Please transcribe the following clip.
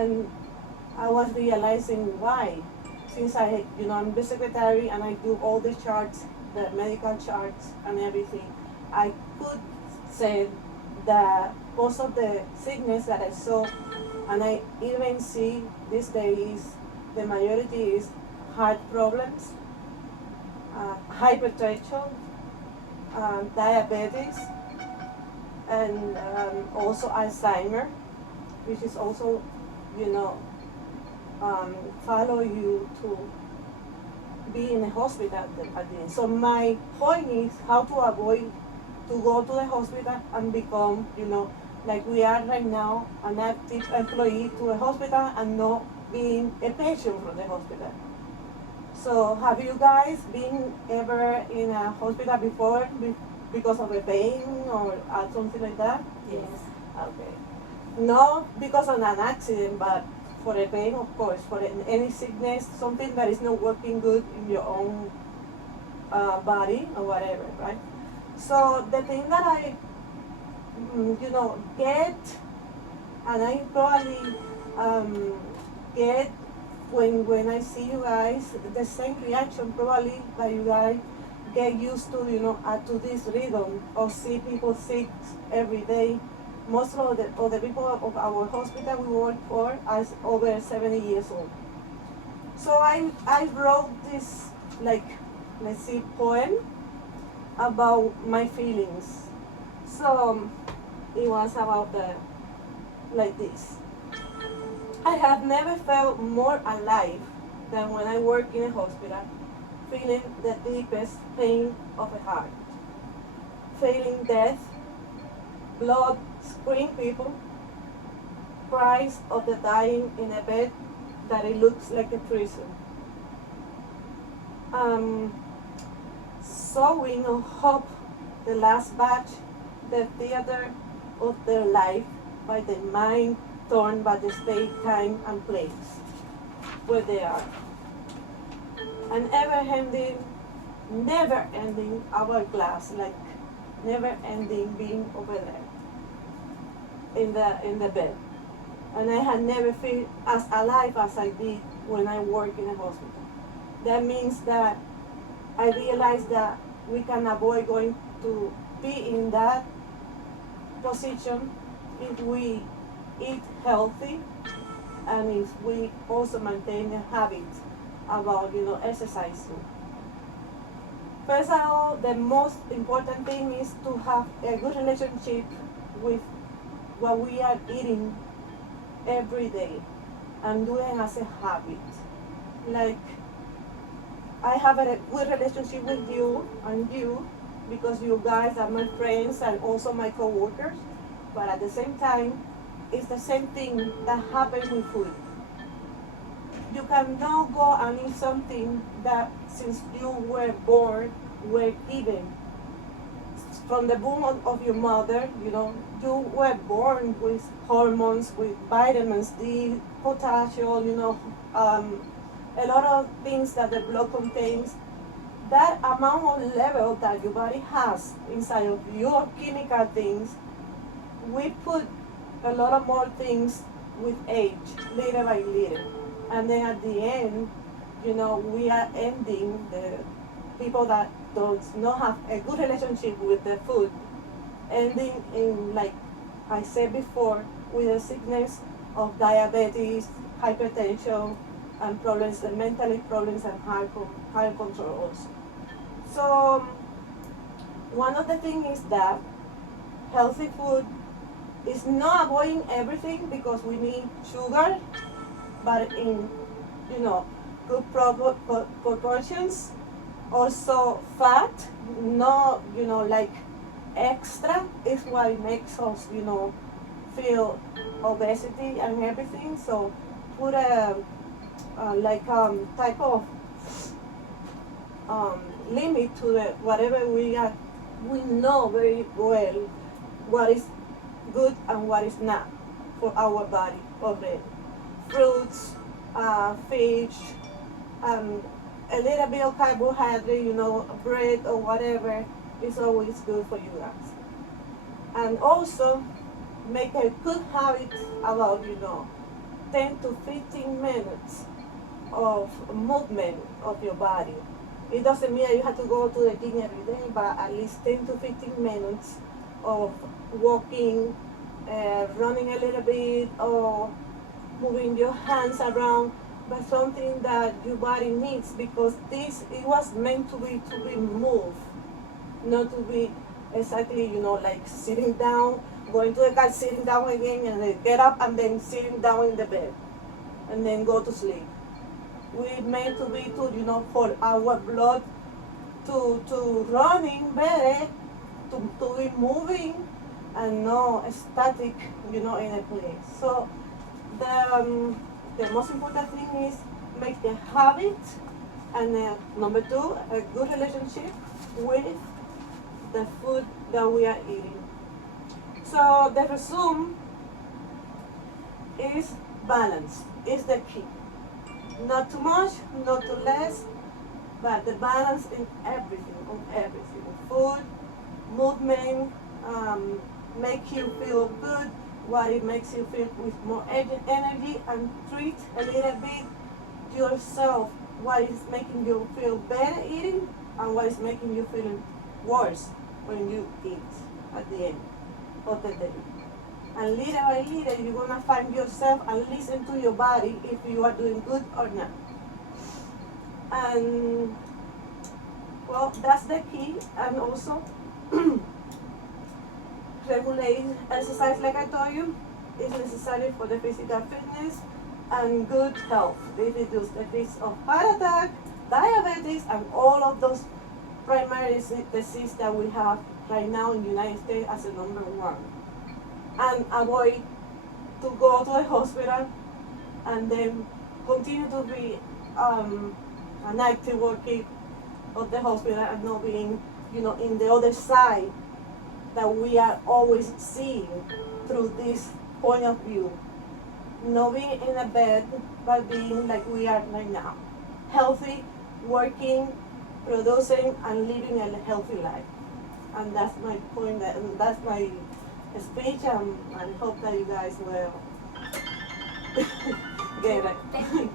And I was realizing why. Since I'm the secretary and I do all the charts, the medical charts and everything, I could say that most of the sickness that I saw, and I even see these days, the majority is heart problems, hypertension, diabetes, and also Alzheimer, which is also, you know, follow you to be in a hospital at the end. So my point is how to avoid to go to the hospital and become, like we are right now, an active employee to a hospital and not being a patient from the hospital. So have you guys been ever in a hospital before because of a pain or something like that? Yes. Okay. Not because of an accident, but for a pain, of course, for any sickness, something that is not working good in your own body or whatever, right? So the thing that I, get, and I probably get when I see you guys, the same reaction probably that you guys get used to, to this rhythm of see people sick every day. Most of the people of our hospital we work for are over 70 years old. So I wrote this, like, let's see, poem about my feelings. So it was about like this. I have never felt more alive than when I work in a hospital, feeling the deepest pain of a heart, feeling death, blood, scream people, cries of the dying in a bed that it looks like a prison. Sowing of hope, the last batch, the theater of their life by the mind torn by the state, time, and place where they are. An never ending hourglass, like never ending being over there in the bed. And I had never felt as alive as I did when I work in a hospital. That means that I realized that we can avoid going to be in that position if we eat healthy and if we also maintain a habit about exercising. First of all, the most important thing is to have a good relationship with what we are eating every day and doing as a habit. Like, I have a good relationship with you and you because you guys are my friends and also my co-workers, but at the same time, it's the same thing that happens with food. You cannot go and eat something that since you were born were given from the womb of your mother. You were born with hormones, with vitamins D, potassium, a lot of things that the blood contains. That amount of level that your body has inside of your chemical things, we put a lot of more things with age, little by little. And then at the end, we are ending the people that does not have a good relationship with the food, ending in, like I said before, with the sickness of diabetes, hypertension, and problems, the mental problems, and high control also. So one of the things is that healthy food is not avoiding everything because we need sugar, but in good proportions. Also fat, not like extra is what makes us feel obesity and everything. So put a like type of limit to the whatever we know very well what is good and what is not for our body already. Fruits, fish, a little bit of carbohydrate, bread or whatever is always good for you guys. And also make a good habit about, 10 to 15 minutes of movement of your body. It doesn't mean that you have to go to the gym every day, but at least 10 to 15 minutes of walking, running a little bit, or moving your hands around, but something that your body needs, because this it was meant to be moved, not to be exactly, like sitting down, going to the car, sitting down again, and then get up and then sitting down in the bed, and then go to sleep. We meant to be for our blood to running better, to be moving, and no static, in a place. So the most important thing is make a habit, and number two, a good relationship with the food that we are eating. So the resume is balance, is the key. Not too much, not too less, but the balance in everything, on everything. Food, movement, make you feel good, what it makes you feel with more energy, and treat a little bit yourself, what is making you feel better eating, and what is making you feel worse when you eat at the end of the day. And little by little, you're gonna find yourself and listen to your body if you are doing good or not. And well, that's the key. And also, regulate exercise, like I told you, is necessary for the physical fitness and good health. It reduces the risk of heart attack, diabetes, and all of those primary diseases that we have right now in the United States as a number one. And avoid to go to the hospital and then continue to be an active worker of the hospital, and not being, in the other side that we are always seeing through this point of view. Not being in a bed, but being like we are right now. Healthy, working, producing, and living a healthy life. And that's my point, and that's my speech, and I hope that you guys will get it. Thank you.